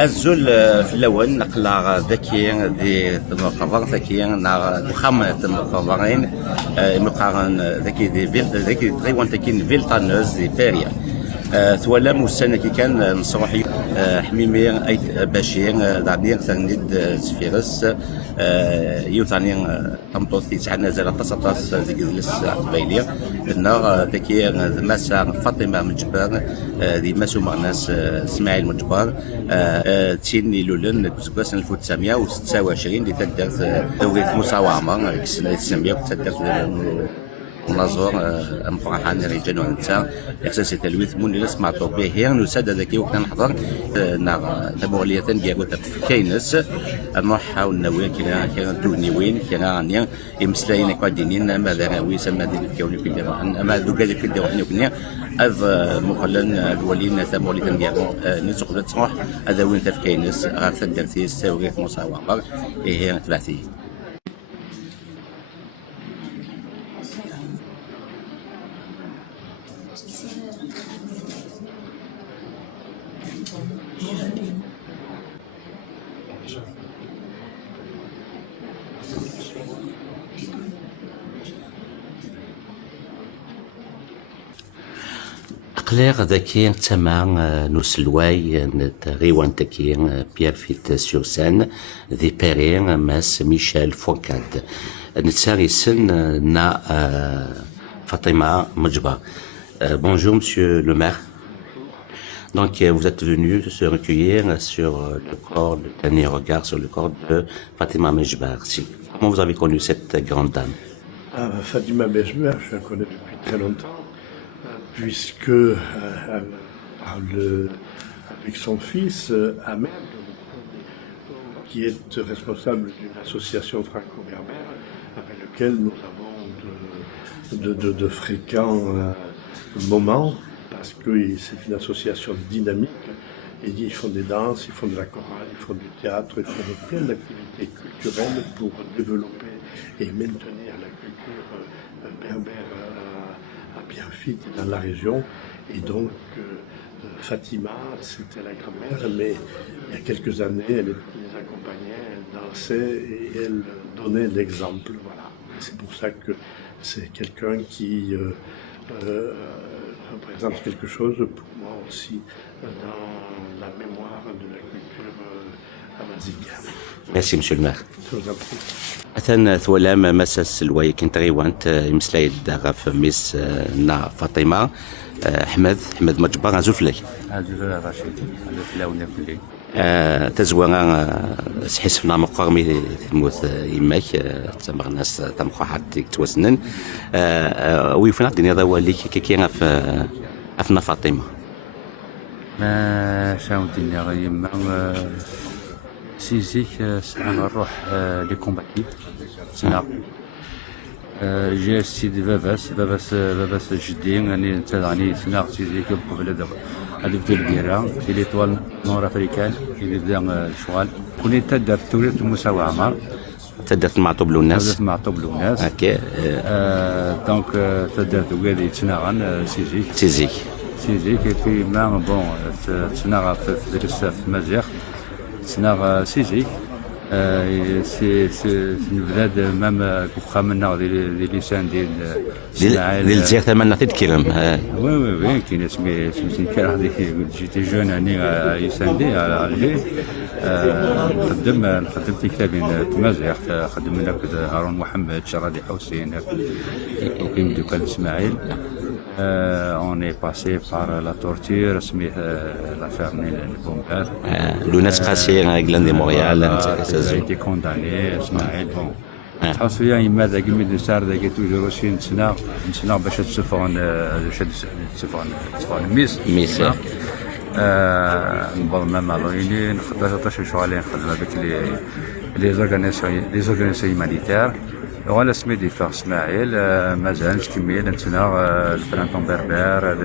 الزول في اللون نقلا ذكي دي المقرر ذكي وخام المقررين مقارن ذكي دي ذكي تقريبا تكين فيلتانوز دي بيريا ثوالا موسانا كي كان نصروح حميمي ايت باشير دعني ثانيد سفيرس يوثاني تمطوث يتعنا زال تصطاس ديك الجلس قبيليه لنا ذكي ماسا فاطمه من جبار دي ماسو مغناس اسماعيل من جبار تيني لولن كسكاس 1926 اللي تدرت دورة موسى وعمر كسنة 1900 مناظر مفرحان رجال ونساء احساس التلويث من اللي سمعتو به هي نساد ذاك وقت نحضر تبغليه ديالو كاينس نروح ونوي كنا تونيوين كنا غني يمسلاين قادين ماذا راوي سما ديال الكون كدير اما دوكا ديال كدير حنا كنا اذ مقلن الولين تبغليه ديالو نتقدر تروح هذا وين تفكاينس غير تدرتي الساويه مصاوبه هي تبعتي أقليغ ذاكي تما نوسلواي غيوان تاكي بيير فيت سور سان ذي بيرين ماس ميشيل فوكاد نتساري سن نا فاطمة مجبر. Bonjour monsieur le maire. Donc vous êtes venu se recueillir sur le corps, le dernier regard sur le corps de Fatima Mejbar. Comment vous avez connu cette grande dame? Fatima Mejbar, je la connais depuis très longtemps, puisque avec son fils Ahmed, qui est responsable d'une association franco-berbère avec laquelle nous avons de fréquents moments, parce que c'est une association dynamique. Et ils font des danses, ils font de la chorale, ils font du théâtre, ils font plein d'activités culturelles pour développer et maintenir la culture berbère à Pierrefitte et dans la région. Et donc Fatima, c'était la grand-mère, mais il y a quelques années, elle les accompagnait, elle dansait et elle donnait l'exemple. Voilà. C'est pour ça que c'est quelqu'un qui représente quelque chose pour moi aussi dans la mémoire de la culture amazighienne. Merci monsieur le maire. Je vous en prie. أثناء ثولام مساس الواي كنت غيوانت يمسلاي داغف ميس نا فاطمة حمد مجبر عزوفلي رشيد عزوفلا ونفلي تزوانا سحسفنا مقارمي تموت يماك تمغ الناس تمخو حد توسنن ويفنا الدنيا ذواليك كي افنا فاطمة ما شاو الدنيا غيما سيزيك سنا نروح لي كومباتيف سنا جي سيدي باباس جدي يعني تاعني سنا سيزيك بلاد هذا بدا الكيرا في ليطوال نور افريكان اللي بدا الشغل كوني تدرت تولد موسى وعمر تدرت مع طبلوناس اوكي دونك تدرت وقادي تناغن سيزيك في ما بون تناغ في درس في مزيغ تناغ سيزيك سي البلاد مام كوخامنا ديال لسان ديال الجزائر ثمن تذكرهم وي كاين سميتي كره هذيك جيتي جون يعني يساندي على نخدم في كتابين تمازيغ خدمنا هارون محمد شرادي حسين كاين دوكا اسماعيل on est passé par la torture l'affaire Bombard لوناس قاسير غلان دي مونريال a été condamné اسماعيل بون حصريا يما ذاك من صار ذاك توجور شي نتسنى باش تسفون ميس نبضنا مالويني نخدم شغالين نخدم هذاك لي زورغانيزاسيون هيمانيتير ولا سميتي فاغ اسماعيل مازال نكمل نتسنى الفرانكون بربر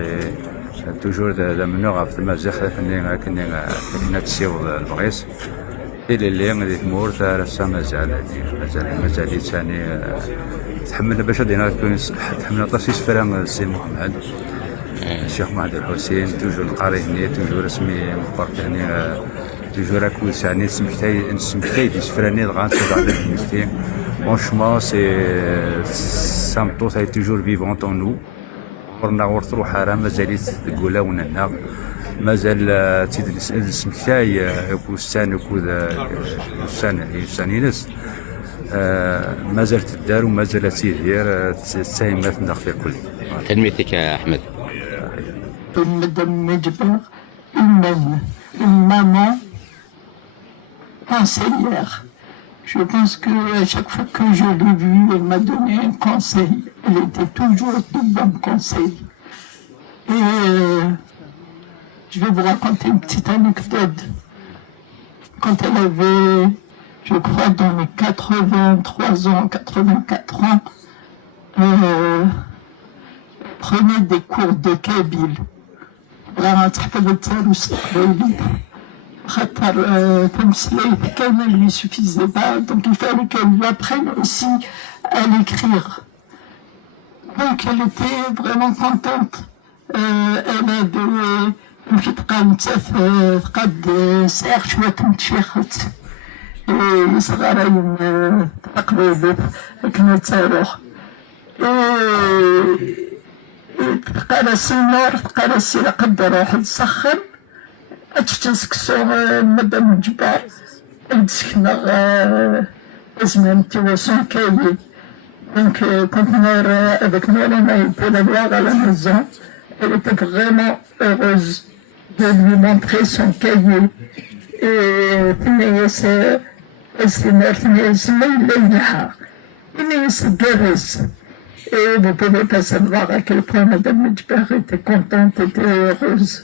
توجور منو في المزيخ كنا تسيو البغيس اللي غادي تمور راه مازال ثاني تحملنا باش هادينا تحملنا طاسيس فران السي محمد الشيخ محمد الحسين توجور نقاري هني توجور اسمي مبارك هني توجور راكو سعني نسمكتاي دي سفراني غانسو بعد المسكين فرانشمون سي سامتو ساي توجور فيفونت اون نو عمرنا ورثرو حرام مازاليت تقولا وننا مازال تيد السمكتاي يكون السان يكون السانينس مازال تدار ومازال تيدير تساهمات من داخل الكل. تلميذك يا احمد. Madame Medjber, une maman conseillère. Je pense qu'à chaque fois que je l'ai vue, elle m'a donné un conseil. Elle était toujours de bons conseils. Et je vais vous raconter une petite anecdote. Quand elle avait, je crois, dans les 83 ans, 84 ans, prenait des cours de kabyle. راه تحفظ التالوس القبيلي خاطر تمسلي كان lui suffisait pas, donc il fallait qu'elle lui apprenne aussi à l'écrire. Donc elle était vraiment contente. Elle avait مشي تقال تقاد سعر شوية تمتشيخت صغارين تقبيض كنا تاروخ تقرسي النار تقرسي لا قدر واحد سخن تشتسكسو مدام جبار تسكنا زمانتي وسون كايي دونك كنت نار avec Mélanie pour la voir à la maison. Elle était vraiment heureuse de lui montrer son cahier et تنيس السنار تنيس ليلها تنيس الجرس. Et vous ne pouvez pas savoir à quel point Madame Medjber était contente, était heureuse.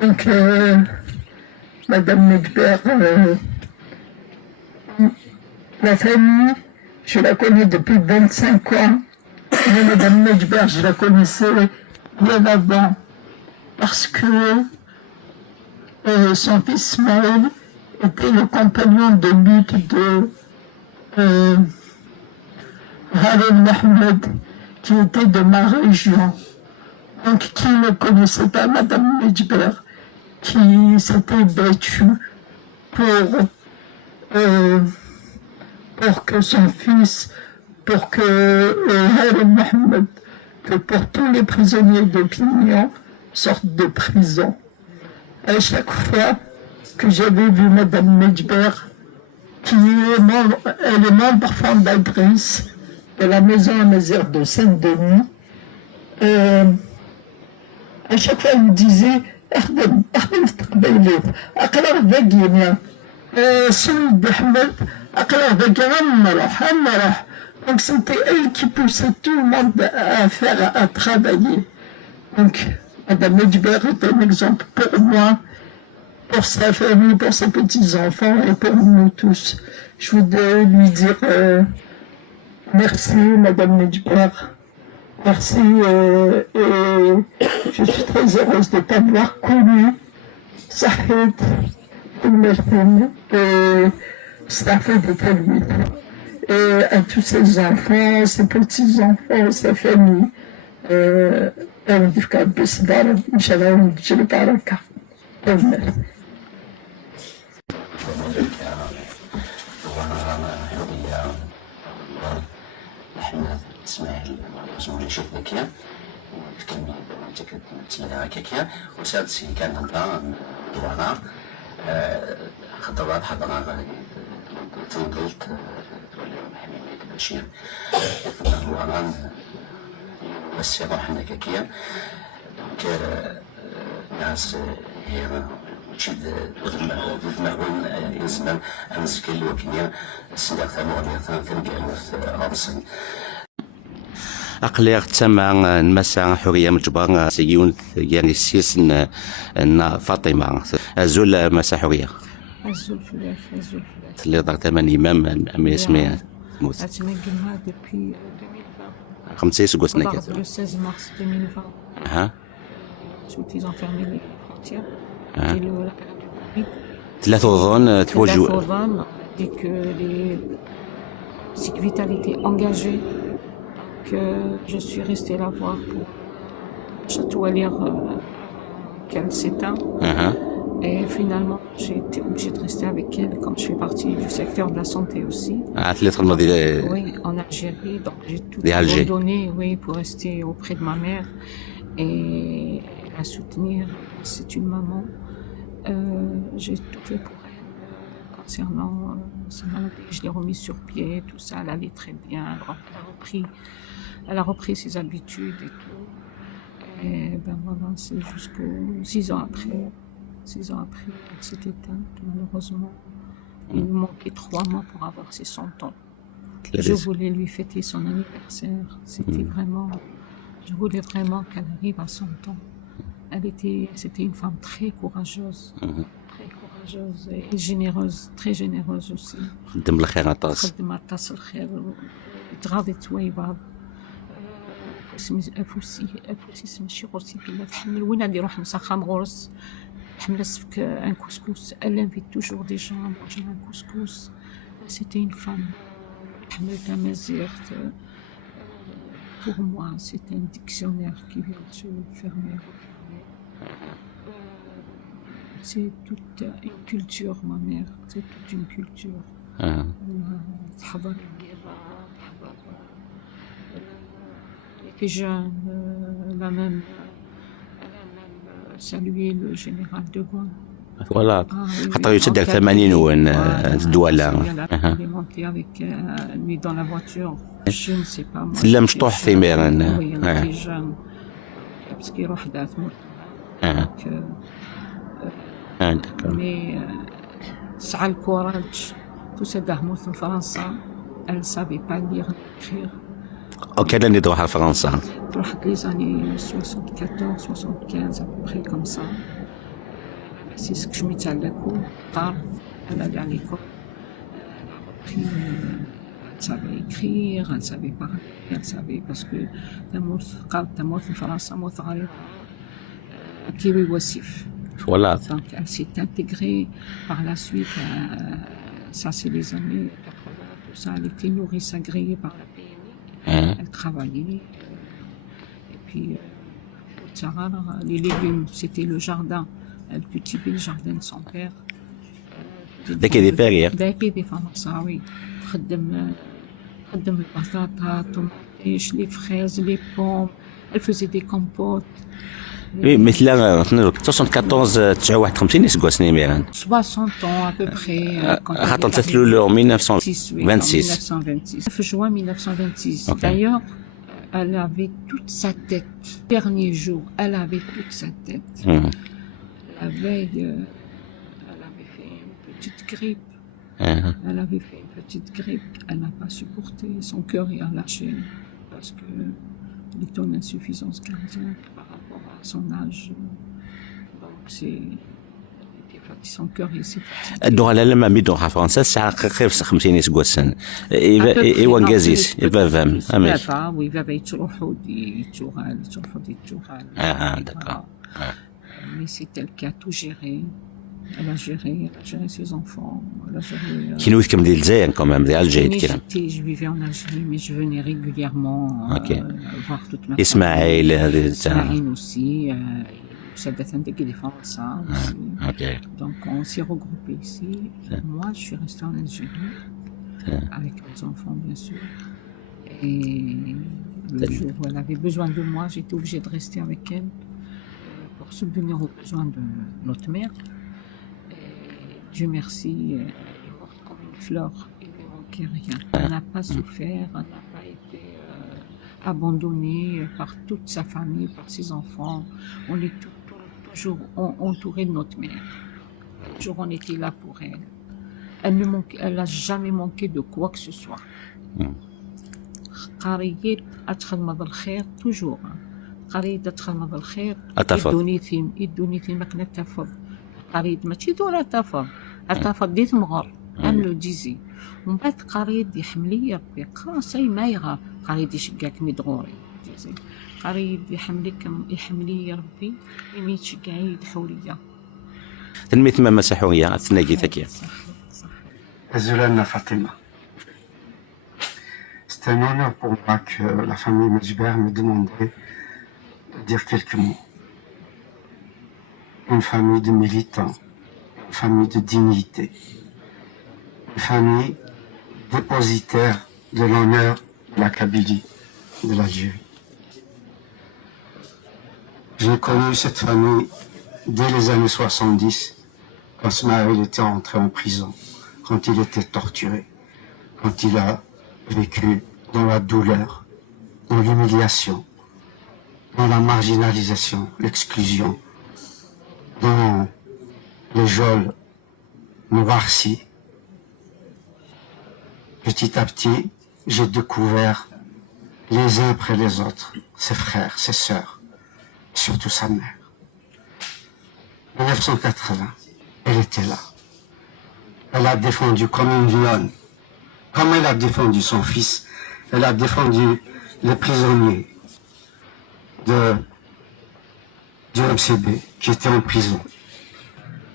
Donc, Madame Medjber, la famille, je la connais depuis 25 ans. Mais Madame Medjber, je la connaissais bien avant. Parce que son fils Maël était le compagnon de lutte de Harun Mohamed, qui était de ma région. Donc, qui ne connaissait pas Madame Medjber, qui s'était battue pour que son fils, pour que Harun Mohamed, que pour tous les prisonniers d'opinion sortent de prison. À chaque fois que j'avais vu Madame Medjber, elle est membre fondatrice de la maison Amazir de Saint-Denis, à chaque fois elle me disait اخدم في تقبيلات اقرا باقينا سند احمد اقرا باقي نروح. Donc c'était elle qui poussait tout le monde à faire, à travailler. Donc Madame Medjber est un exemple pour moi, pour sa famille, pour ses petits-enfants et pour nous tous. Je voudrais lui dire merci Madame Medjber, merci et je suis très heureuse de t'avoir connue. Sahid, et Sahid était lui. Et à tous ses enfants, ses petits-enfants, sa famille. ونفكر بصدار إن شاء الله ونجي بركة. أحمد إسماعيل زميل شيخ ذكية كمية تكتب تسميها كيكيا وسادسي كان هذا دوانا خطوات حضرنا تنقلت محمد بشير دوانا بس يروح عندك كيكيا ناس هي تشد ضمن يزمن أمسكيل وكنيا السنة ثمانية تنقل غرسن أقليغ تسمع نمسا حرية مجبر سيون يعني السيس فاطمة أزول مسا حرية أزول فلاش أزول فلاش اللي ضغط من إمام أمي اسمي موت أتمكنها depuis 2020 5 سنوات le 16 mars 2020 ها suite ils ont fermé les frontières et la période du Covid 3 تواجهوا et que les sécurités étaient engagées je suis restée la voir pour chatoyer qu'elle s'éteint. Et finalement, j'ai été obligée de rester avec elle, comme je fais partie du secteur de la santé aussi. Oui, en Algérie. Donc j'ai tout abandonné, oui, pour rester auprès de ma mère et la soutenir. C'est une maman. J'ai tout fait pour elle. Concernant sa maladie, je l'ai remise sur pied, tout ça, elle allait très bien. Elle a repris ses habitudes et tout. Et ben voilà, c'est jusqu'au 6 ans après. 6 ans après, elle s'est éteinte, malheureusement. Il me manquait 3 mois pour avoir ses 100 ans. Je voulais lui fêter son anniversaire. Je voulais vraiment qu'elle arrive à 100 ans. C'était une femme très courageuse. Très courageuse et généreuse, très généreuse aussi. خدم الخير عطاس. تخدم عطاس الخير وتغاضي تويبا. أفوسي ماشي غرسي كلا تحمل وين غادي يروح مسخم غرس. تحمل سفك ان كوسكوس. Elle invite toujours des gens à manger un couscous. C'était une femme. تحملت أمازيغ. Pour moi, c'est un dictionnaire qui vient de se fermer. C'est toute une culture, ma mère. C'est toute une culture. Elle était jeune. Elle a même salué le général de Gaulle. Voilà. خاطر يصدق 80 وين الدولة. Elle est montée avec lui dans la voiture. Je ne sais pas. Moi, لا مشطوح في ميران. Oui, elle était jeune. Parce qu'il يروح ذات mais تسعى الكوراج تسدى موت في فرنسا. Elle ne savait pas lire et écrire. وكان اللي تروح فرنسا. راحت les années 74, 75 à peu près comme ça. C'est ce que je m'étais à l'école. Elle allait à l'école. Elle savait écrire, elle savait parler, elle savait parce que قالت تموت في فرنسا موت غريب كيوي وصيف. Voilà. Donc elle s'est intégrée par la suite. Ça c'est les années 80, tout ça. Elle était nourrice agréée par la PMI. Elle travaillait. Et puis les légumes, c'était le jardin. Elle cultivait le jardin de son père. ذاك اللي بارير. ذاك اللي فرنساوي. تخدم البطاطا، الطماطيش، les fraises, les pommes. Elle faisait des compotes. Oui, مثل 74 59 يسقوا ميران. 60 ans à peu près. خاطر تسلوا له 1926. 1926. En juin 1926. Okay. D'ailleurs, elle avait toute sa tête. Dernier jour, elle avait toute sa tête. La veille, elle avait fait une petite grippe. Elle avait fait une petite grippe. Elle n'a pas supporté. Son cœur a lâché parce que il est en insuffisance cardiaque par rapport à son âge. Donc son cœur s'est fatigué. الدور على لما ميدوها فرنسا الساعة غير 50 يسقوا السن. إيوان كازيس يبافهم. يبافا ويبافا يتروحوا دي تورال. d'accord. Mais c'est elle qui a tout géré. Elle a géré ses enfants. Elle a géré. كي نوث كم ديال الجزائر كمان ديال الجزائر كده. Je vivais en Algérie, mais je venais régulièrement voir toute ma famille. إسماعيل هذه إسماعيل aussi. سادة عندك des Français aussi. Donc on s'est regroupés ici. Moi, je suis restée en Algérie avec mes enfants, bien sûr. Et le jour où elle avait besoin de moi, j'étais obligée de rester avec elle pour subvenir aux besoins de notre mère. Et Dieu merci, elle est morte comme une fleur. Il ne manquait rien. Elle n'a pas souffert, elle n'a pas été abandonnée par toute sa famille, par ses enfants. On est toujours entouré de notre mère. Toujours on était là pour elle. Elle n'a jamais manqué de quoi que ce soit. قريت أتخدم بالخير toujours. قريت أتخدم بالخير. يدوني في مكنة تفض. قريت ماشي دورة تفض. أتفض ديت مغر. أم لو ديزي. ومن بعد قريت يحملي ربي قراصي ما يغا. قريت يشقاك مدغوري. قريت يحملي ربي يمي تشقعي حورية. تنميت ما مسحورية تناجي ثكية. Azulana Fatima. C'est un honneur pour moi que la famille Medjber me demanderait de dire quelques mots. Une famille de militants, une famille de dignité, une famille dépositaire de l'honneur de la Kabylie, de l'Algérie. J'ai connu cette famille dès les années 70, quand Smaïl était entré en prison, quand il était torturé, quand il a vécu dans la douleur, dans l'humiliation, dans la marginalisation, l'exclusion, dans les geôles noircies. Petit à petit, j'ai découvert les uns après les autres, ses frères, ses sœurs, surtout sa mère. En 1980, elle était là. Elle a défendu comme une lionne. Comme elle a défendu son fils, elle a défendu les prisonniers du MCB qui étaient en prison.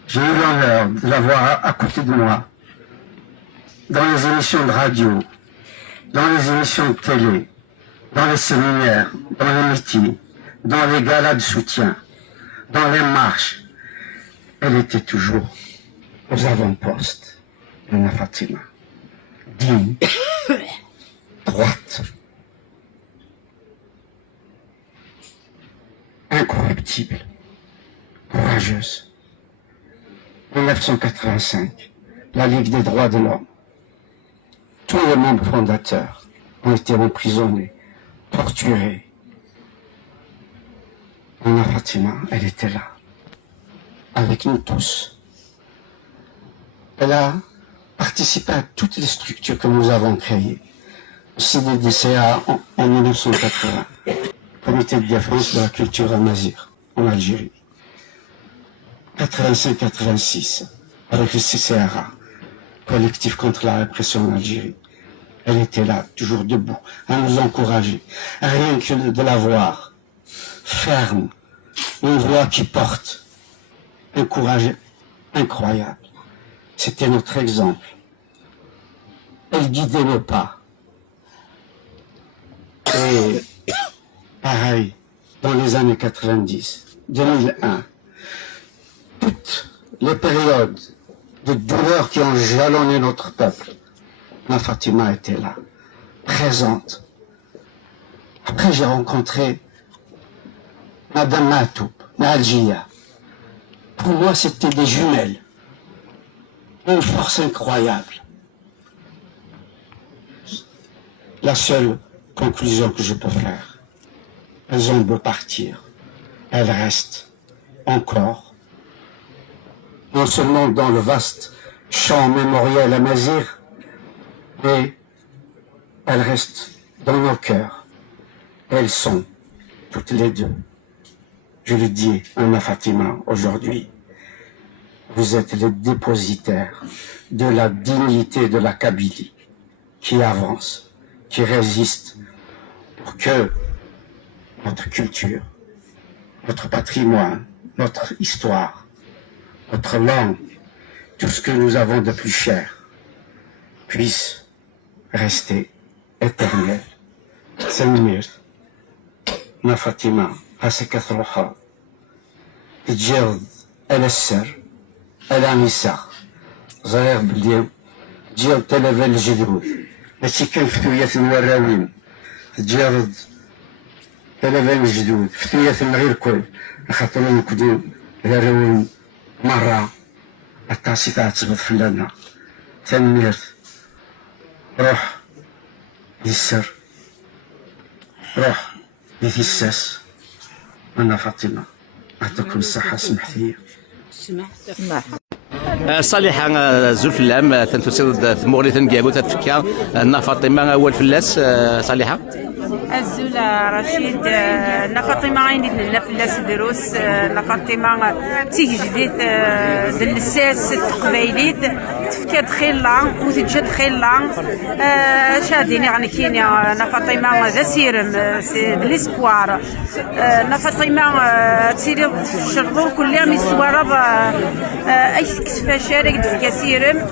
J'ai eu l'honneur de la voir à côté de moi, dans les émissions de radio, dans les émissions de télé, dans les séminaires, dans les meetings, dans les galas de soutien, dans les marches. Elle était toujours aux avant-postes, Nana Fatima. Digne, droite, incorruptible, courageuse. 1985, la Ligue des droits de l'homme. Tous les membres fondateurs ont été emprisonnés, torturés. Nana Fatima, elle était là, avec nous tous. Elle a participé à toutes les structures que nous avons créées. Le CDDCA en 1980, Comité de défense de la culture amazigh en Algérie. 85-86, avec le CCRA, collectif contre la répression en Algérie. Elle était là, toujours debout, à nous encourager. Rien que de la voir, ferme, une voix qui porte, un courage incroyable. C'était notre exemple. Elle guidait nos pas. Et pareil, dans les années 90, 2001, toutes les périodes de douleur qui ont jalonné notre peuple, ma Fatima était là, présente. Après, j'ai rencontré Madame Matoub, Nadjia. Pour moi, c'était des jumelles. Une force incroyable. La seule conclusion que je peux faire, elles ont beau partir, elles restent encore, non seulement dans le vaste champ mémoriel amazigh, mais elles restent dans nos cœurs. Elles sont toutes les deux. Je le dis à ma Fatima aujourd'hui. Vous êtes les dépositaires de la dignité de la Kabylie qui avance, qui résiste pour que notre culture, notre patrimoine, notre histoire, notre langue, tout ce que nous avons de plus cher puisse rester éternel. Samir, ma Fatima, haseket roha, تجرد السر الانساق صغير باليوم تجرد تلفا الجدود ماشي كان فتوية الوراوين تجرد تلفا الجدود فتوية غير كل خاطر نكدو الراوين مرة الطاسي تعتبط فلانا تنمير روح للسر روح لثساس أنا فاطمة يعطيكم الصحة سمحتي صالحة زول العام تنتسد ثموري تنقابو تتفكا أن فاطمة أول فلاس صالحة الزولة رشيد فاطمة عيني فلاس دروس فاطمة تيجي جديد دلساس تقبايليت تفكاد خيلا وتجد خيلا شاديني غني كيني فاطمة ذا سيرم دليسبوار فاطمة تسيري في الشرطور كل يوم يستوارب أي كسفة شارك دفكا سيرم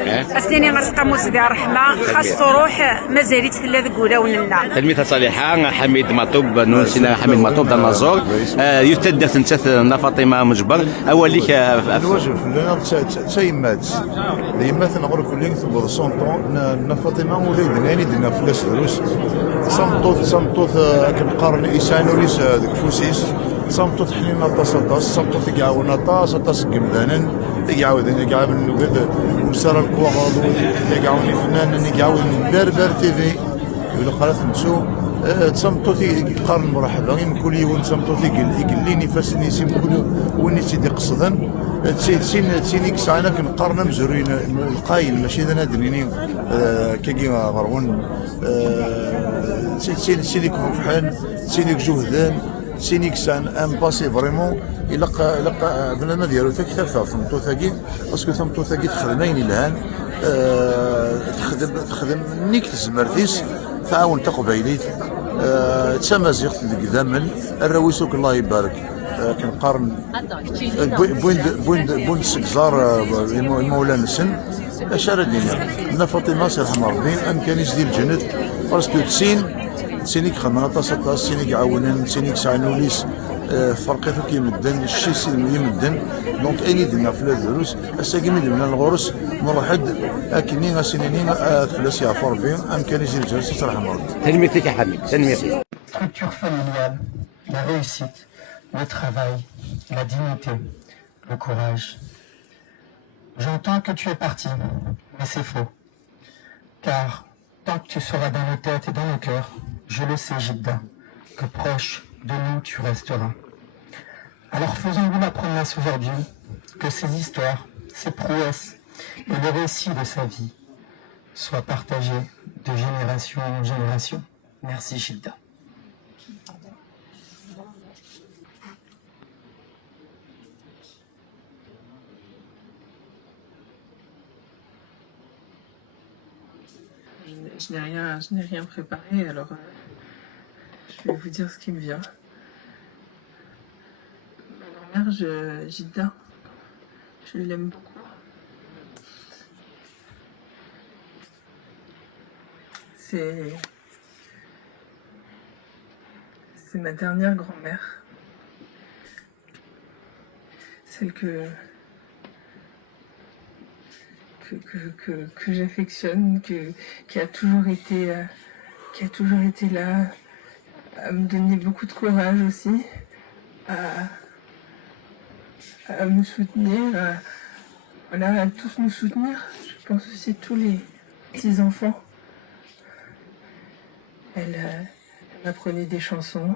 أستني غسقاموس ديال الرحمة خاص تروح مازاليت تلا ذك ولاوننا. تلميذة صالحة حميد مطوب نونسينا حميد مطوب دار نازور يتدث نتا فاطمة مجبر أوليك الواجب في يمات يمات نغرق كلين تبغ سونطون فاطمة وليد ناني دنا فلاس دروس صمتوث كنقارن إيسانوليس ذاك فوسيس صمتوث حنينا طاس صمتوث يعاون طاس قمدانا يعاود يعاون نوبد مسار الكواغ يعاون فنان يعاون بربر تي في ولا قرات نسو تصمتوثي قارن مرحبا غير كل يوم تصمتوثي يقليني فاسني سيم كل وني تيدي قصدن تسينيك ساعنا كنقارن مزورين القايل ماشي انا دنيني كاكي غرون سينيك فحال سينيك جهدان سينيك سان ام باسي فريمون الا بنادم ديالو تا كتافا فهمتو ثاكي باسكو فهمتو ثاكي تخدمين الهان تخدم نيك تزمرتيس تعاون تقبيليت تسامازيغ القدامن الرويسوك الله يبارك كنقارن بوين سكزار المولانا سن اشار دينا فاطمه سي رحمه ربي امكانيس ديال الجنة باسكو تسينيك خدمنا طاس تسينيك عاونن تسينيك ساعنوليس فرقيتو كيمدن الشي سلمي يمدن دونك اني درنا في الدروس اساكي من درنا الغرس مرحد اكني غاسينيني فلاس يعفر ربي امكانيس ديال الجنة سي رحمه ربي. تلميذتك يا حميد تلميذتك. Structure familiale, la réussite, le travail, la dignité, le courage. J'entends que tu es parti, mais c'est faux. Car tant que tu seras dans nos têtes et dans nos cœurs, je le sais, Jidda, que proche de nous tu resteras. Alors faisons-nous la promesse aujourd'hui que ces histoires, ces prouesses et le récit de sa vie soient partagés de génération en génération. Merci, Jidda. Je n'ai rien préparé, alors je vais vous dire ce qui me vient. Ma grand-mère, Jidda, je l'aime beaucoup. C'est ma dernière grand-mère, celle que j'affectionne, qui a toujours été là, à me donner beaucoup de courage aussi, à me soutenir, à tous nous soutenir. Je pense aussi tous les petits-enfants. Elle m'apprenait des chansons.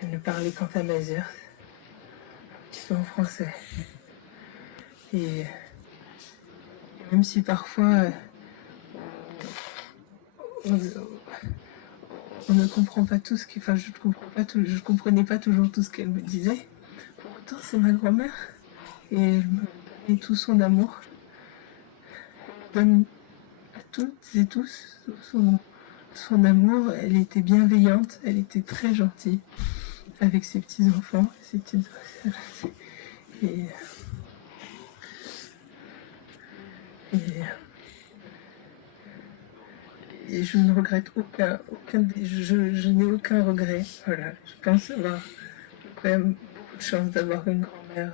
Elle ne parlait qu'en tamazight, un petit peu en français. Et même si parfois on ne comprend pas tout ce qui, enfin je comprenais pas toujours tout ce qu'elle me disait. Pourtant c'est ma grand-mère et elle me donnait tout son amour. Elle donne à toutes et tous son amour. Elle était bienveillante, elle était très gentille avec ses petits enfants, ses petites et je ne regrette je n'ai aucun regret. Voilà, je pense avoir quand même beaucoup de chance d'avoir une grand-mère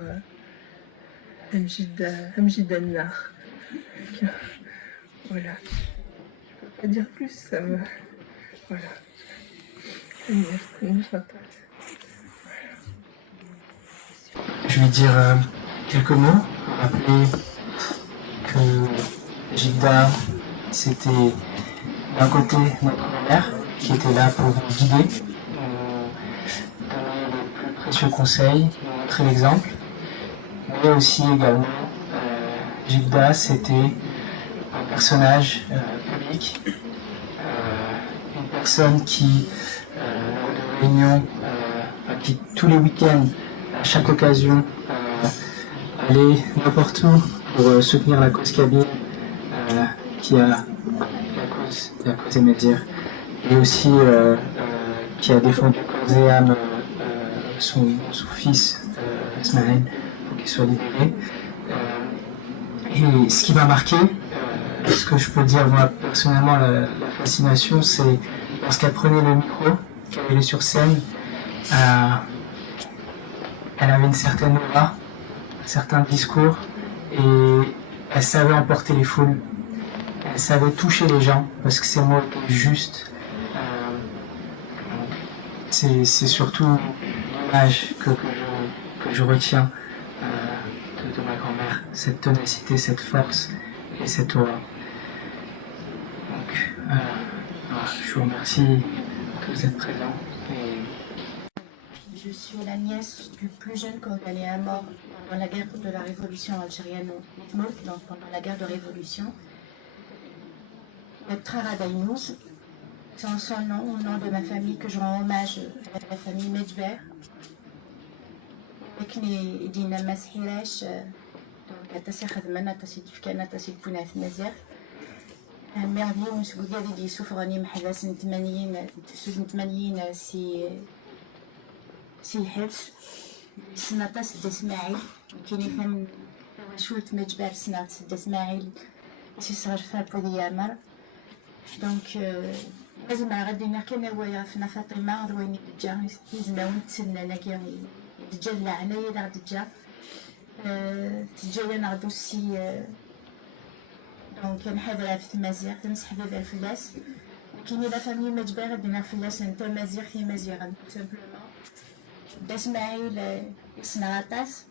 Amjida Nar. Voilà, je peux pas dire plus, ça me... Voilà. Je vais dire quelques mots, rappeler que Jidda, c'était d'un côté notre mère qui était là pour nous guider, donner les plus précieux conseils, montrer l'exemple, mais aussi également Jidda, c'était un personnage public, une personne qui, de réunion, qui tous les week-ends, à chaque occasion, allait n'importe où pour soutenir la cause kabyle, qui a la cause Émedir, et aussi qui a défendu corps et âme son fils Ismaël pour qu'il soit libéré. Et ce qui m'a marqué, ce que je peux dire moi personnellement, la fascination, c'est lorsqu'elle prenait le micro, qu'elle allait sur scène, elle avait une certaine aura, un certain discours, et elle savait emporter les foules. Elle savait toucher les gens, parce que ses mots étaient justes. C'est surtout l'image que je retiens de ma grand-mère, cette ténacité, cette force et cette aura. Donc, je vous remercie de vous être présents. Je suis la nièce du plus jeune Congolais mort pendant la guerre de la révolution algérienne, donc pendant la guerre de révolution. Trara Dainouz, c'est en son nom, au nom de ma famille, que je rends hommage à la famille Medjber. لكني دينا ما سحيلاش تاسي خدمنا تاسي تفكانا تاسي كنا في مزيغ ميردي ونسبو ديالي دي سوفراني محلاس 80 سي الحبس سنة تاس دا اسماعيل كيني فهم شوت مجبر سنة دا اسماعيل سي صغر فابو ديامر دونك لازم غادي نركن هوايا فينا فاطمة رويني دجا نزماون تسنى ناكي دجا العناية دا دجا تجايا نغدو سي دونك نحضرها في تمازيغ تنسحب بها الفلاس كاين لا فامي مجبر دينا فلاس نتا مازيغ في مازيغ سامبلومون دا اسماعيل سنغاطاس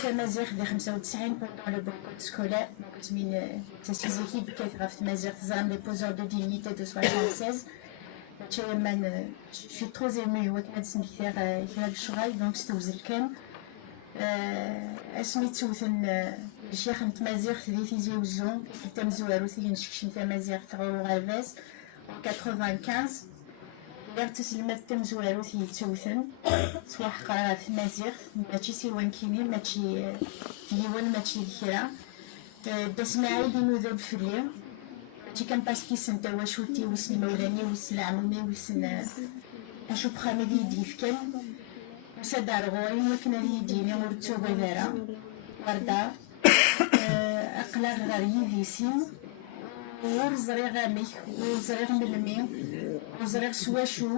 في مازيغ دي 95 بوندون لو بوكوت سكولير دونك من تاسي زيكيب كيتغا في مازيغ تزرم لي بوزور دو دينيتي دو 76 تشايمان شي تروز ايمي هو كما تسميتير في هاد الشغل دونك ستوزل كان اسميتوثن الشيخ نتمازيغ في فيزي وزون تم زوالوثي نشكشن تمازيغ تغو غالفاس 95 غير تسلمت تم زوالوثي يتوثن سوا حقرا في مازيغ ماشي سيوان كيني ماشي ديوان ماشي الكرا دا اسماعيل ينوذب فلي ماشي كان باسكي سنتا واشوتي وسن مولاني وسن عمومي وسن اشو بخامي ديفكن سدار غوين وكنا يديني ورتو غيرا وردا اقلا غير يديسين ورزري غامي ورزري ملمي ورزري سواشو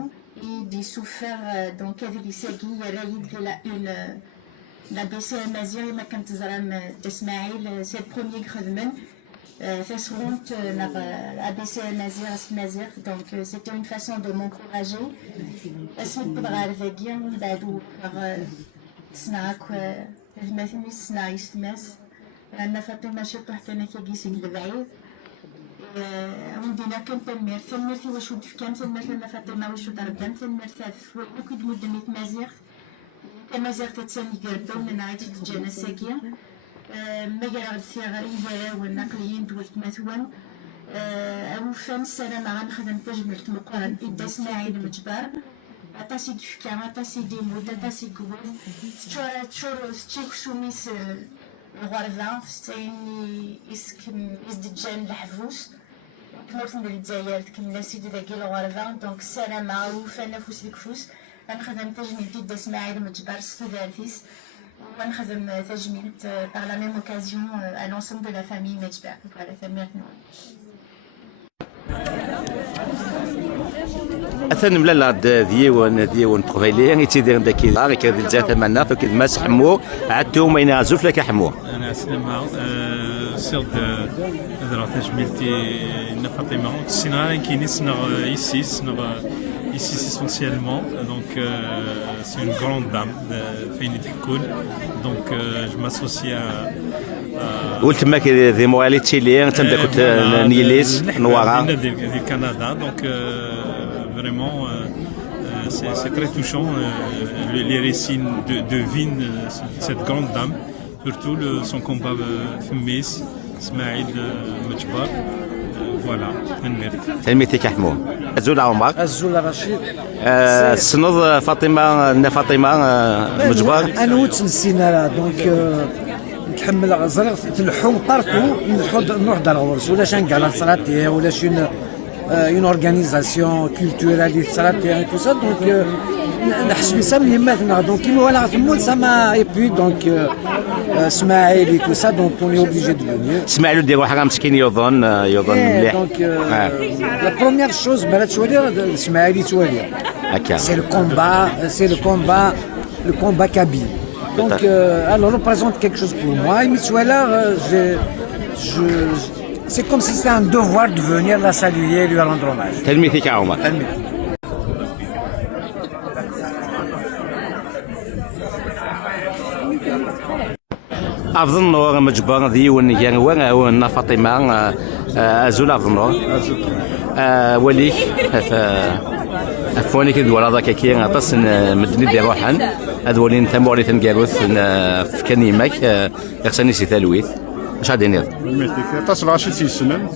يدي سوفر دونك هذه اللي ساقي رايد لا اون لا بي سي مازيغ ما كانت زرام اسماعيل سي البروميي خدمن فاسرونت لا بي سي مازيغ دونك سيتي اون فاسون دو مونكوراجي اسمي بغار ذاكي بعدو سناك المثل سنا يستماس أنا فاطمة شطو حتى أنا كيسي البعيد عندنا كان تنمير في واش ود فكان تنمير أنا فاطمة واش ود ربان تنمير في وكيد مدمي تمازيغ تمازيغ تتساني قربان من عايتي تجانا ساكية ما قرأت فيها غريبة والنقليين دولت مثوان أو فان السنة ما غنخدم تجملت مقارن إدا اسماعيل مجبر عطاسي دفكا عطاسي ديمود عطاسي قبول تشور ستيك سوميس الغرفة ستيني إزدجان الحفوس كمورتن الجزائر كملا سيدي ذاكي الغرفة دونك السنة معروفة نفوس ديك فوس غنخدم تجميل ديدا اسماعيل مجبر ستودانتيس ونخدم تجميل par la même occasion à l'ensemble de la famille Medjber voilà famille أثنى ملالا ديون قبيليين يتيدير داكي غير كذا جات معنا فكذا ما سحمو عدتو ما ينعزوف لك حمو أنا سلمى سير هضرة تجميلتي فاطمة السيناريو كاين سنغ ici essentiellement donc c'est une grande dame فين تكون donc je m'associe à ولتما كي دي مواليتي لي انت كنت نيليس نوارا دي كندا donc vraiment c'est très touchant les récits de vie de cette grande dame surtout son combat féministe Ismaïl Mejber voilà تلميتك يا حمو الزول عمرك الزول رشيد سنوض فاطمه مجبر انا وتنسينا دونك نتحمل زرق تلحو بارتو نروح دار الغرس ولا شان كاع صلاتي ولا شي اون اورغانيزاسيون كولتورال صلاتي تو سا دونك نحس بسام يماتنا دونك كيما ولا تمول سما اي بي دونك Smaïli, tout ça, donc on est obligé de venir. سمعوا ديروا حاجه مسكين يظن مليح. Donc la première chose, Smaïli Toualia. C'est le combat kabyle. Donc elle représente quelque chose pour moi. Et Mitsuela, c'est comme si c'était un devoir de venir la saluer et lui rendre hommage. تلميذك عمر. أفضل نور مجبر ديون ينوى ونا فاطمة أزول أفضل نور وليك أفوني كي دولا ذاك كي غطس مدني دي روحان أدولين تموري تنقاروث في كنيمك يخصني سي تلويث واش غادي نيض؟ تصل غاشي تيسنن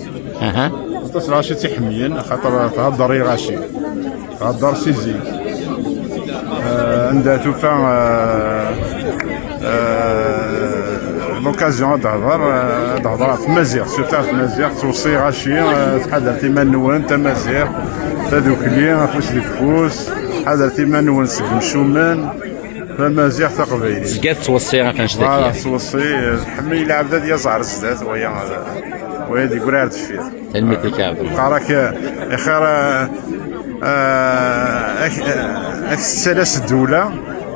تصل غاشي تيحميين خاطر تهضر غاشي تهضر سيزي عندها توفى لوكازيون تهضر في مزيغ سيرتا في مزيغ توصي غاشي تحضر تيما نوان تا مزيغ تا دوكلي فوس ديك فوس حضر تيما نوان سك مشومان فمزيغ تقبيلي زكات توصي فاش داك توصي حمي العبده ديال زهر الزدات وهي ديك قرار تفير الميتيك عبد قراك يا خير السلاس الدوله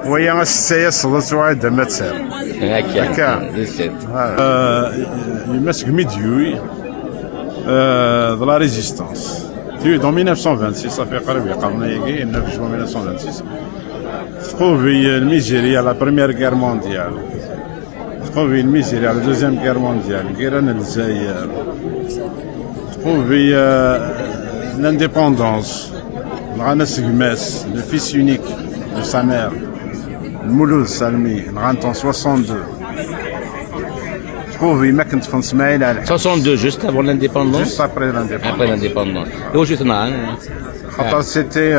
وهي السياسة صدت واحد ما تسال هكا يمسك ميديوي de la résistance. En 1926, ça fait قريب قرن يجي 9 juin 1926. تقوبي الميجيري على la première guerre mondiale. تقوبي الميجيري على la deuxième guerre mondiale. كيران الجزائر. تقوبي l'indépendance. Rana Sigmes, le fils unique de sa mère. المولود سالمي نغانت 62 تخوفي ما كنت في اسماعيل على 62 جوست افون لانديبوندونس جوست ابري لانديبوندونس ابري لانديبوندونس ايوا جيت نهار خاطر c'était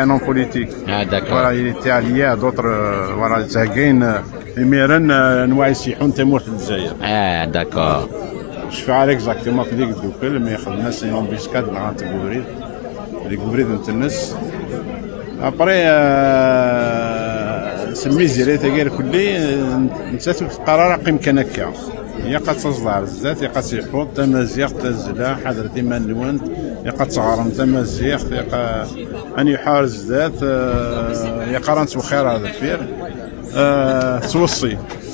un homme politique. Ah d'accord. Voilà, il était allié à d'autres voilà تاعين اميران انواع يسيحون تمور في الجزائر. d'accord. Je fais exactement que ديك دوكل مي خدنا سي امبيسكاد نغانت بوريد ديك بوريد نتنس ابري سمي زيريتا غير كلي نتاتو قرار قيم كان هكا هي قد تصدع الزات هي قد تيحوط تمازيغ تزلا حضر ديما نوانت هي قد تغرم تمازيغ ان يحارز ذات هي قرانت وخير هذا الفير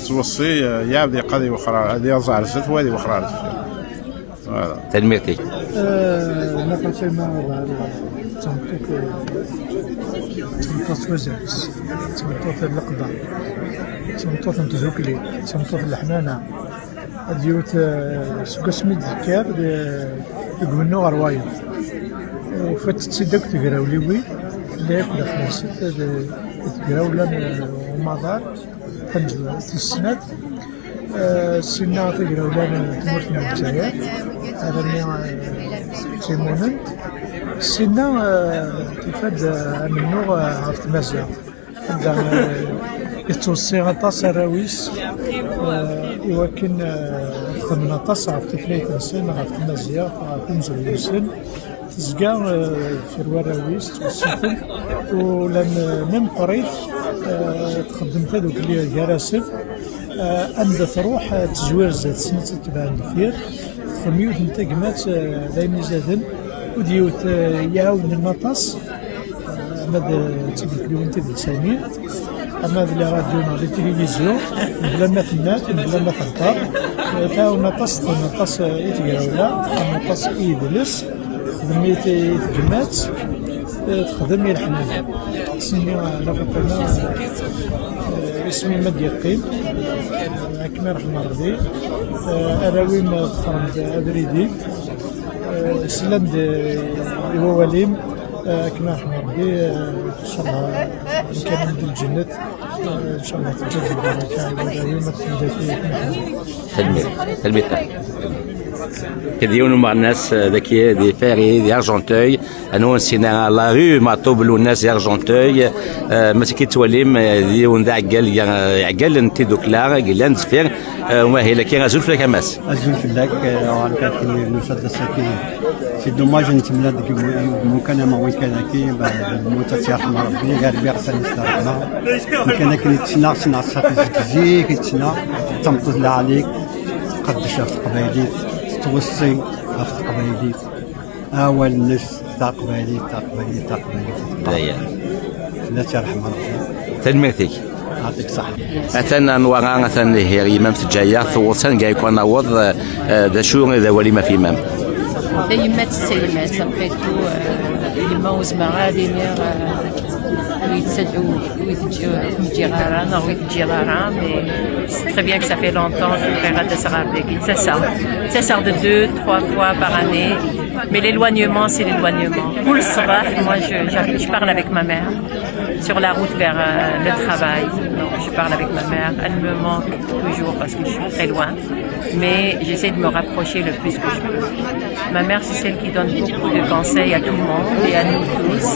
توصي يا بدي قضيه اخرى هذه زعر الزات وهذه اخرى تلميذتي تمطوط وزارس تمطوط القضاء تمطوط نتزوكلي تمطوط الحنانة ديوت سكسمي تذكر يقولنو غروايض وفات تسيدك تقراو ليوي لا ياكل خلاص تقراو لنا ومدار تنزل السنات السنة تقراو لنا تموتنا الجزائر هذا تيموننت السنة تفاد منو عرفت مزيغ يتوصي غطاس الراويس ولكن خدمنا غطاس عرفت فلايت نسن عرفت مزيغ عرفت مزيغ نسن تزكا في الراويس توصيتن ولم من قريت تخدمت هذوك اللي جراسف عند تروح تزوير زاد سنة تبع الفير خميوت نتا قمات دايما زادن وديوت يعاود النطاس ماذا تقول لي انت لساني اما في راديو ولا التلفزيون بلا ما تنات بلا ما تهضر تا نطاس يتقراولا نطاس يدلس خدميت يتقمات تخدم الحنان سني على فطنا اسمي مد يقين كما رحمة ربي اراوي ما تفرمت ابريدي سلند هو وليم كما رحمة ربي ان شاء الله كان من الجنة ان شاء الله تجد البركة اراوي ما تلميذنا كديونوا مع الناس ذكية دي فاري دي ارجنتوي انا نسينا لا ريو مع طوبل والناس دي ارجنتوي ماشي كيتوليم ديون دا عقال انت دوكلا قلان زفير وما هي لكن ازول فلاك ماس ازول فلاك وعن كاتب نشاط الساكنين سي دوماج نتمنى ديك ممكن ما وين كان كي الموت تيرحم ربي غير بيغسل يسترحمها ممكن كنتسنى صافي كيتسنى تمطز لا عليك تقدش في قبايليت توصي في قبايليت اول الناس تاع قبايليت لا تيرحم ربي تلميذك يعطيك الصحة. مثلا نوارا مثلا هي إمام تجايا ثوصان كاع يكون نوض ذا شو ذا وليمة في إمام. يمات السلمات ابخي تو يما وزمرا دينير ويتسدعوا ويتجيغاران او ويتجيغاران مي سي تري بيان que ça fait longtemps que frère de se rappeler ça sort de 2-3 fois par année mais l'éloignement c'est l'éloignement pour le sabah moi je parle avec ma mère sur la route vers le travail donc je parle avec ma mère elle me manque toujours parce que je suis très loin mais j'essaie de me rapprocher le plus que je peux. Ma mère, c'est celle qui donne beaucoup de conseils à tout le monde et à nous tous.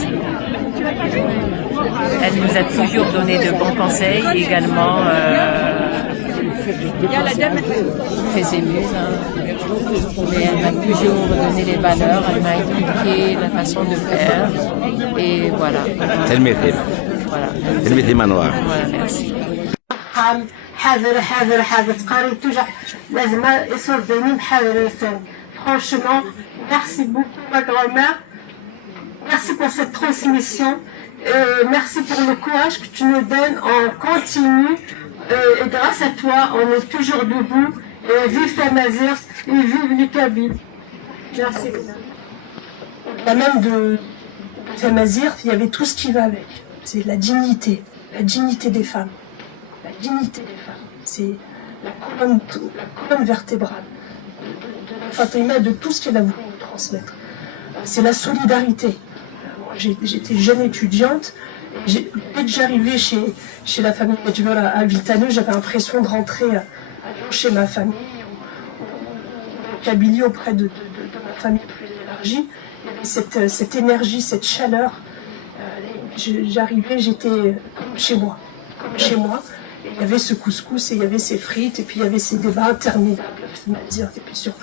Elle nous a toujours donné de bons conseils, également très émue, mais elle m'a toujours donné les valeurs, elle m'a expliqué la façon de faire, et voilà. Voilà, merci. حاضر تقاري توجع لازم يصير دايما حاضر الفن. Franchement, merci beaucoup ma grand-mère. Merci pour cette transmission. Merci pour le courage que tu nous donnes. On continue. Et grâce à toi, on est toujours debout. Et vive Tamazir et vive les Kabyles. Merci. La même de Tamazir, il y avait tout ce qui va avec. C'est la dignité des femmes. La dignité des femmes. C'est la colonne vertébrale de Fatima, de tout ce qu'elle a voulu nous transmettre. C'est la solidarité. J'étais jeune étudiante. Dès que j'arrivais chez la famille Medjugorje à Vitano, j'avais l'impression de rentrer chez ma famille, au Kabylie, auprès de ma famille plus élargie. Il y avait cette énergie, cette chaleur. J'arrivais, j'étais comme chez moi. Il y avait ce couscous et il y avait ces frites et puis il y avait ces débats interminables, et puis sur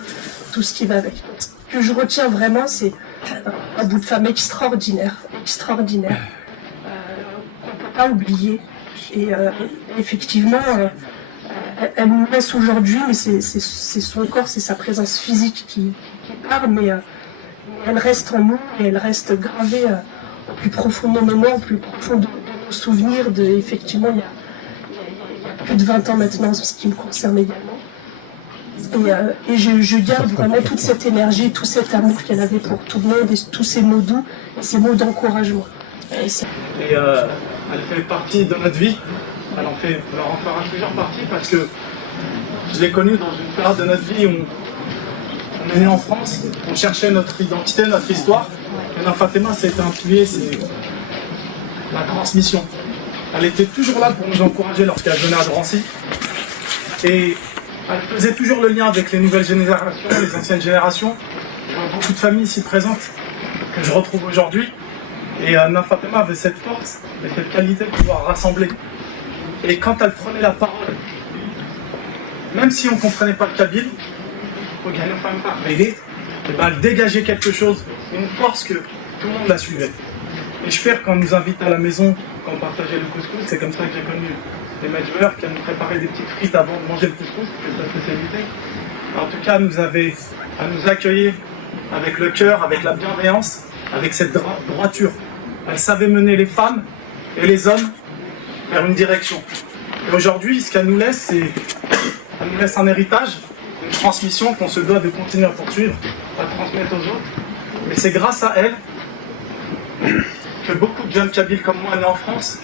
tout ce qui va avec. Ce que je retiens vraiment, c'est un bout de femme extraordinaire, qu'on ne peut pas oublier. Et effectivement, elle nous laisse aujourd'hui, mais c'est son corps, c'est sa présence physique qui parle, mais elle reste en nous et elle reste gravée au plus profond de nos mémoires, au plus profond de nos souvenirs. Effectivement, il y a plus de 20 ans maintenant, ce qui me concerne également. Et je garde vraiment toute cette énergie, tout cet amour qu'elle avait pour tout le monde, et tous ces mots doux, et ces mots d'encouragement. Elle fait partie de notre vie, elle en fera plusieurs parties parce que je l'ai connue dans une période de notre vie où on est né en France, on cherchait notre identité, notre histoire. Et dans Fatima, c'était un pilier, c'est la transmission. Elle était toujours là pour nous encourager lorsqu'elle venait à Drancy. Et elle faisait toujours le lien avec les nouvelles générations, les anciennes générations. Je vois beaucoup de familles ici présentes que je retrouve aujourd'hui. Et Nana Fatima avait cette force et cette qualité de pouvoir rassembler. Et quand elle prenait la parole, même si on ne comprenait pas le kabyle, elle dégageait quelque chose, une force que tout le monde la suivait. Et je fais quand on nous invite à la maison, quand on partageait le couscous, c'est comme ça que j'ai connu les Medjugorje qui nous préparaient des petites frites avant de manger le couscous, c'est sa spécialité. En tout cas, elle nous accueillait avec le cœur, avec la bienveillance, avec cette droiture. Elle savait mener les femmes et les hommes vers une direction. Et aujourd'hui, ce qu'elle nous laisse, elle nous laisse un héritage, une transmission qu'on se doit de continuer à poursuivre, à transmettre aux autres. Mais c'est grâce à elle que beaucoup de jeunes Kabyles comme moi nés en France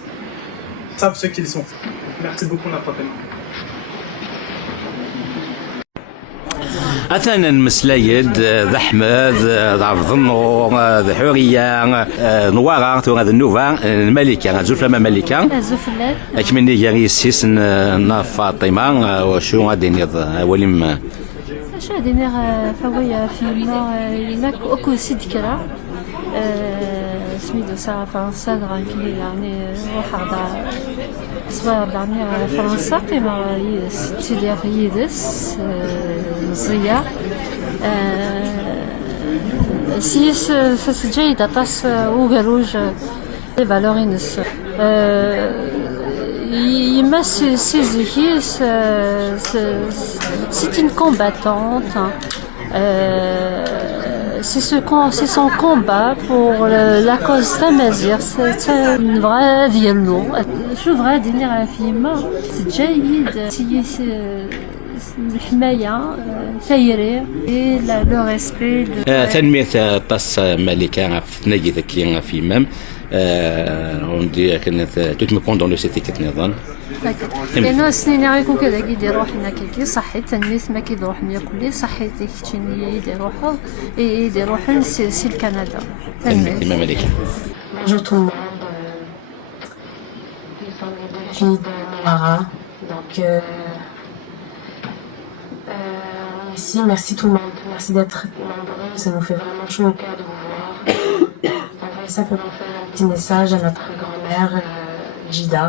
savent ce qu'ils sont. Merci beaucoup, Nana Fatima. أثناء مسلايد ذا حماد ذا الظنو ذا حورية نوارا تو هذا النوفا الملكة زوف لما ملكة زوفلات أكمل جاري السيس فاطمة وشو غادي نض ولم شو غادي نغ فويا فيما هناك أكو سيدكرا سميتو ساعة فرنسا غانكلي يعني واحد صباح دعني فرنسا قيمة ستيليغ يدس مزية سيس جيدة طاس وقروج لي فالورينس يما سيزيكي c'est une combattante. C'est son combat pour la cause تمازيغ. نبغى ديالو شوف غادي نرى فيما جيد الحماية ثيري لو ريسبي تنمية طاس ملكة في نجي ذكية في مام وندي كانت تتمكن دون لو سيتي كتنظن لانه السنين غيكون كذا كيديروا حنا كي صحي تنميت ما كيديروا حنا كلي صحي تيكتشني يديروا حل يديروا حل سي الكندا تنمية ملكة. Bonjour tout le monde, fille de Mara. Donc ici, merci tout le monde, merci d'être nombreux, ça nous fait vraiment chaud au cœur de vous voir. On va simplement faire un petit message à notre grand-mère Jida.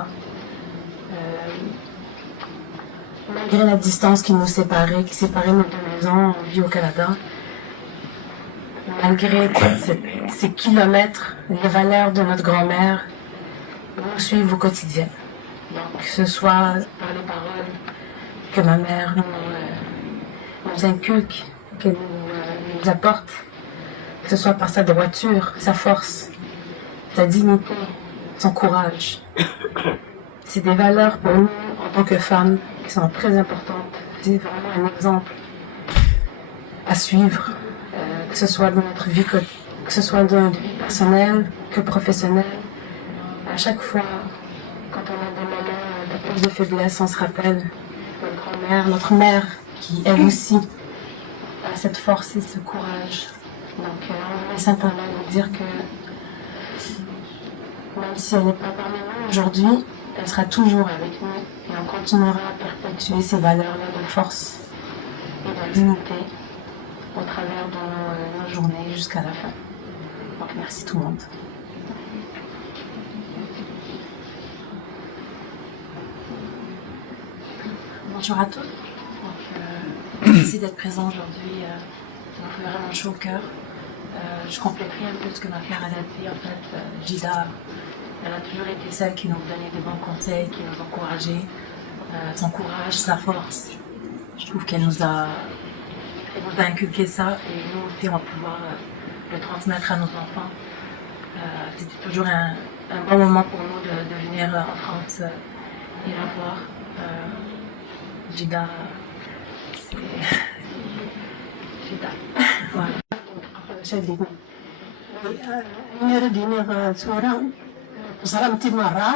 Malgré la distance qui nous séparait, qui séparait nos deux maisons, on vit au Canada. Malgré ces kilomètres, les valeurs de notre grand-mère nous suivent au quotidien. Donc, que ce soit par les paroles que ma mère nous inculque, qu'elle nous apporte, que ce soit par sa droiture, sa force, sa dignité, son courage. C'est des valeurs pour nous en tant que femmes qui sont très importantes. C'est vraiment un exemple à suivre. Que ce soit dans notre vie, que ce soit dans notre vie personnelle que professionnelle. À chaque fois, quand on a des moments de plus de faiblesse, on se rappelle notre grand-mère, notre mère, qui elle aussi a cette force et ce courage. Donc on voulait simplement nous dire que même si elle n'est pas parmi nous aujourd'hui, elle sera toujours avec nous et on continuera à perpétuer ces valeurs-là de force et de dignité au travers de nos journées jusqu'à la fin. Donc merci tout le monde. Bonjour à tous. Merci d'être présent aujourd'hui. Ça me fait vraiment chaud au cœur. Je compléterai un peu ce que ma mère a dit. En fait, Jida, elle a toujours été celle qui nous donnait des bons conseils, qui nous encourageait. Son courage, sa force. Je trouve qu'elle nous a inculqué ça et nous aussi on va pouvoir le transmettre à nos enfants. C'était toujours un bon moment pour nous de venir en France et la voir. Jida, c'est Jida. Voilà. شديدة أنا ردينا صورة صرمت مرة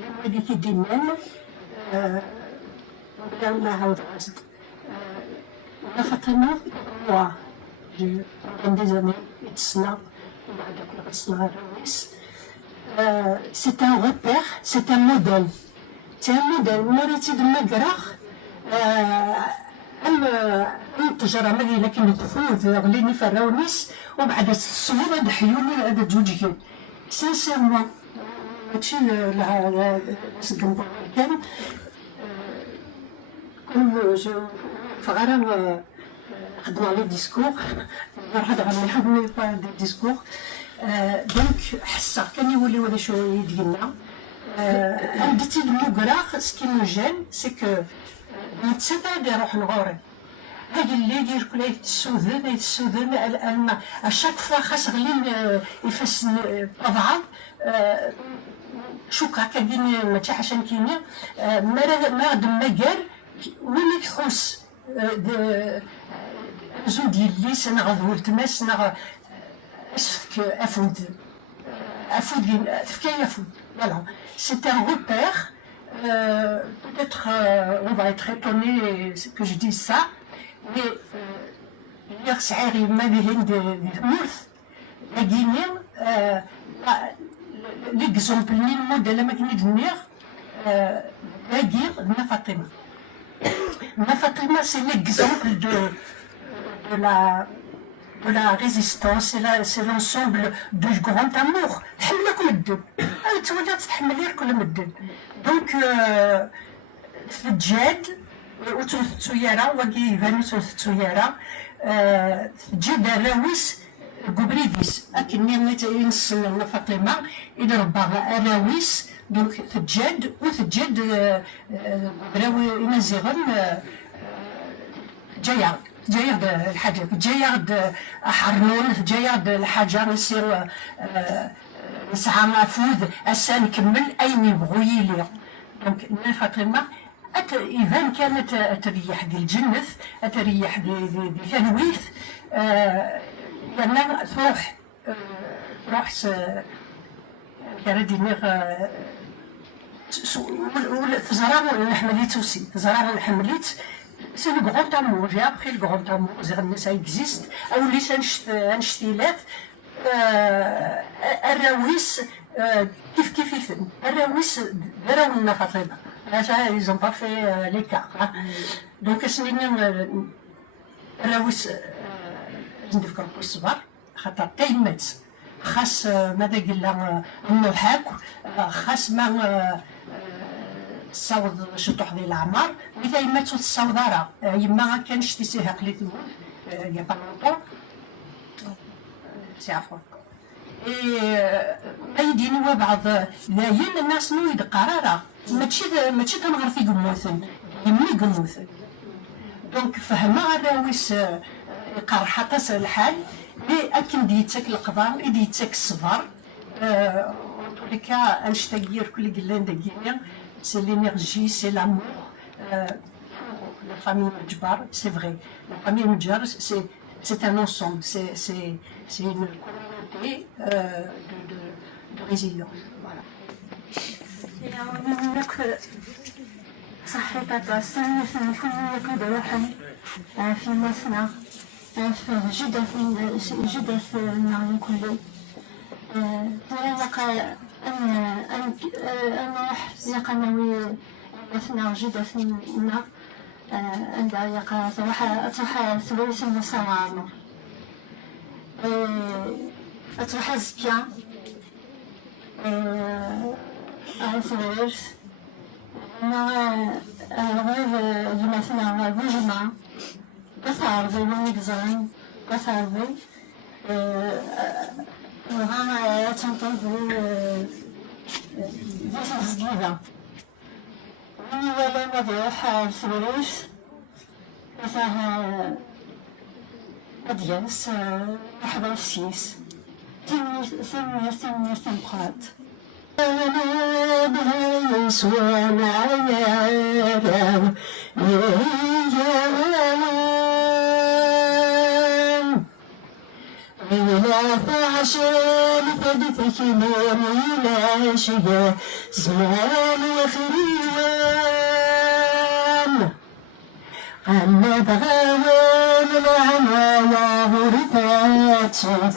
لما جيت ديمان ما عاود عشت أنا فاطمة moi pendant des années يتسنى وبعد كل غسنا الرويس c'est un repère c'est un modèle مريتي دما كراخ التجارة مالي لكن التفوت غليني في الراونيس وبعد الصور هاد حيوني هاد جوجين سانسيرمون هادشي سكن كان كل فغرام خدموا لي ديسكور نهضر على دي ديسكور دونك حسا كان يولي ولا شويه ديالنا بديتي الموكراخ سكي مو جين سي كو نتسنى يروح نغوري هاك اللي يدير كل يتسودن اشاك فوا خاص غلين يفسن اضعاف شوك هكا كاين ماشي عشان كاين ما غدم مقال وين يحوس زود ديال ليس انا غدول تماس انا اسفك افود فكاين افود فوالا سي ان روبير. Peut-être on va être étonné que je dise ça, mais l'exemple modèle Fatima, c'est l'exemple de la résistance, c'est l'ensemble du grand amour. Donc, في الجاد وتوث تسويرة وكي يبانو توث تسويرة في الجاد الراويس كوبريديس أكني نسن فاطمة إذا ربا أراويس دونك تجاد وتجاد براوي مزيغن جايغ الحاجة جايغ حرنون جايغ الحاجة نسير نسعى مفوذ أسا نكمل أين يبغوا يلي دونك فاطمة إذا كانت تريح دي الجنث تريح دي ثانويث لأن تروح كردي نغ تزرع الحمليت وسي تزرع الحمليت سي لو غران تامور جي ابخي لو غران تامور زيغ الناس اكزيست او ليش انشتيلات الراويس كيف يثن الراويس دراو لنا فاطمة هذا يزن با في لي كار دونك سنين الراويس ندير كم الصبر خاطر تيمت خاص ماذا قلنا النحاك خاص ما تصاوض شطوح ديال العمار وإذا يما تصاوض راه يما ما كانش تيسيها قليت يا با لونطون سي عفوا ايدين وبعض لاين الناس نو يدقرا ماشي تنغر في قموثن يمي قموثن دونك فهمها الراويس قرحة تصل الحال مي أكن ديتك القضاء ديتك الصبر لك أنشتاقير كل قلان دقيقة سي لينيرجي سي لامور لا فامي مجبار سي فغي لا فامي مجبار سي ان انسومبل سي une communauté de résilience voilà. صحيح تاتا سنة كل روحا في مثنى في جدث النعم كله تلقى أن روح يقنوي مثنى جدث النار عند يقى أتوحى ثلث المصارعة أتوحى زكيا ثلث غير مثلا بوجمع بثاربي ونقزرين بثاربي وغانا تنطلب ديس جديدة وني ولا مديح الفلوس مثلا مدياس لحظة السيس ثمية بقات أنا بهيس وأنا عيالم ولا فعشان حدثك اليوم ولا شيء زمان وخريان أنا بغاوان العمايا ورثات شيث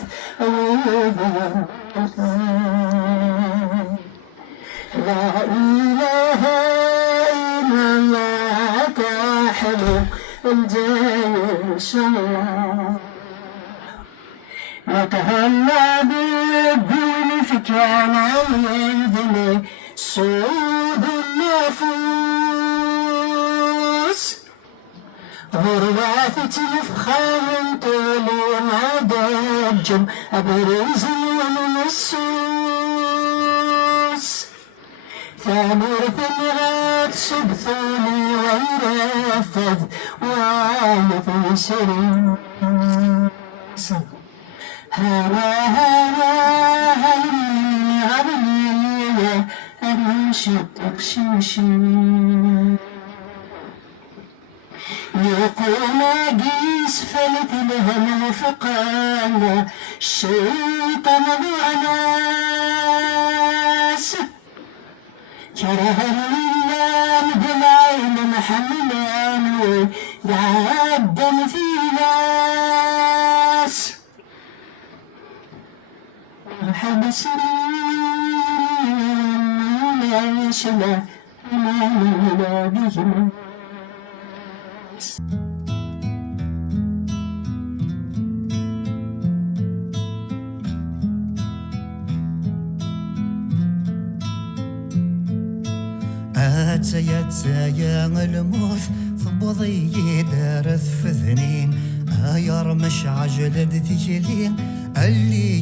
لا إله إلا الله كحلو الجاي إن شاء الله نتهنى بالدين فكان عيدني سود النفوس غربات تلفخان طولي مدجم أبرز ونسوس ثامر ثمرات سبثوني ويرفض وعالف سرين هلا هلي عبلي أنشطك شمشي يقوم قيس فلت الهم وفقانا الشيطان ضعناس كره اللام بالعين محملان ويعدم في ناس حبسني لا يشبه ما بهما أتسيا الموت ضبضي درث في ذنين أير مش عجل دجلين اللي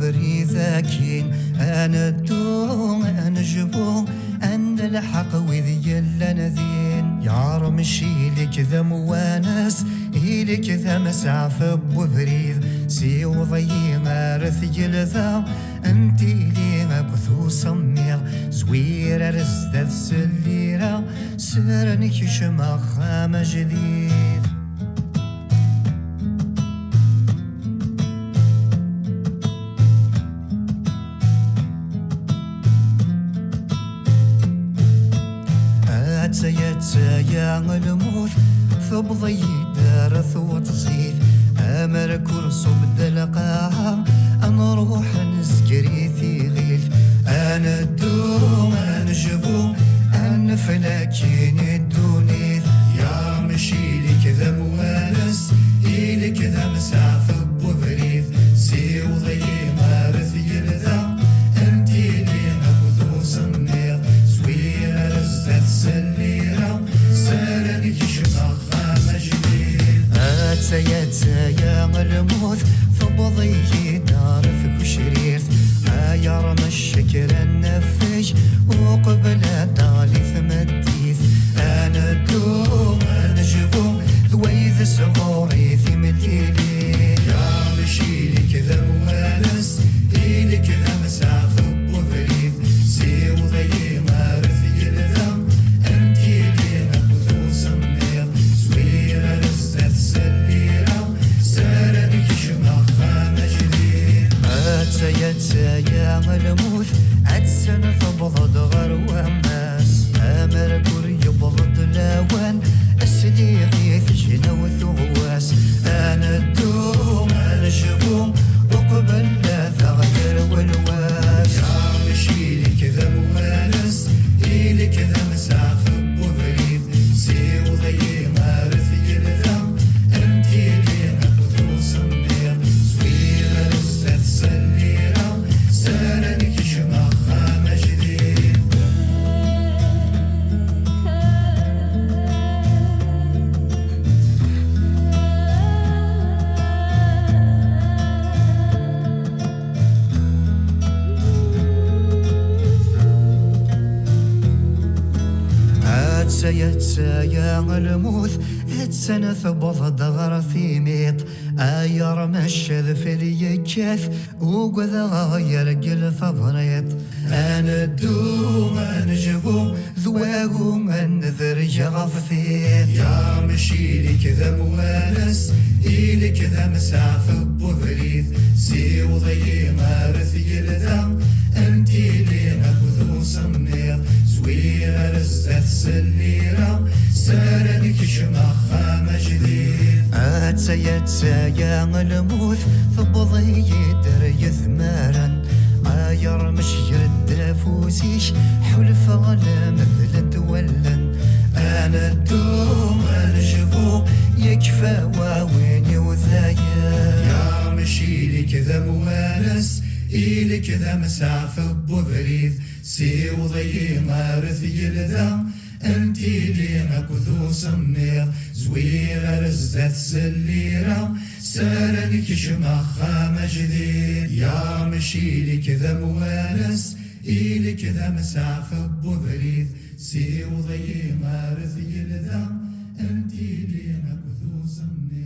بريذاكين أنا الدون أنا جبون أنا الحق وذي اللنذين يا رمشي لك ذا موانس إلك ذا مسعف ببريذ سي وضي مارث يلذا أنتي لي كثو صمير زوير رزدث سليرة سرنك شمخ مجديد يا الموت ثبضي دارث وتصيف أمر كرسو بدلقاها أنا روح نزقري في غيل أنا الدوم أنا جبو أنا فلاكين الدونيث يا مشي لي كذا موانس إلي كذا مسافة بوفريث سي وضي مارث يلذا أنتي لي نبذو صمير زوير رزت سليرة سرنك شمخ مجديد يا الموت فبضي نار في كشريرت يا رم الشكر النفج وقبل الدالي ثمديث أنا الدوم أنا جبوم ذويذ صغوري في مليلي يا مشيلي كذا موانس إلي كذا مسافة بوفريث سي وضي مارث يلذم أنتي لي نبذو صمير زوير رزت سليرة سرنك شمخ مجديد يا الموت عدسن فبضد غرواماس أمر كوري بضد لاوان السلي غيث جنو ثغواس أنا الدوم أنا جبوم وقبل لا ثغير والواس يا مشيلي كذا موانس إلي كذا مسافة بوفريث سي وضي مارث يلذم أنتي لي نبذو صمير زوير رزت سليرة سرنك شمخ مجديد يا الموت اتسنة ثبض دغر في ميط اير مشذ في اليكاث وقذ غير قل فضريت انا الدوم انا جبوم ذواقوم النذر يغفثيت يا مشيلي كذا موانس إلي كذا مسافة بوفريث سي وضي مارث يلذا أنتي لي نبذو صمير زوير رزت سليرة سرنك شمخ مجديد يا الموت فبضي يدر يثمارا عاير مشير الدافوسيش حلف غلا مثل تولن أنا الدوم أنا جبو يكفى واويني وذايا يا مشيلي كذا موانس إلي كذا مسافة بوفريث سي وضي مارث يلذا أنتي لي نكذو صمير زوير رزت سليرة سرنك شمخ مجديد يا مشيلي كذا موانس إلي كذا مسافة بوفريث سي وضي مارث يلذا أنتي لي نكذو صمير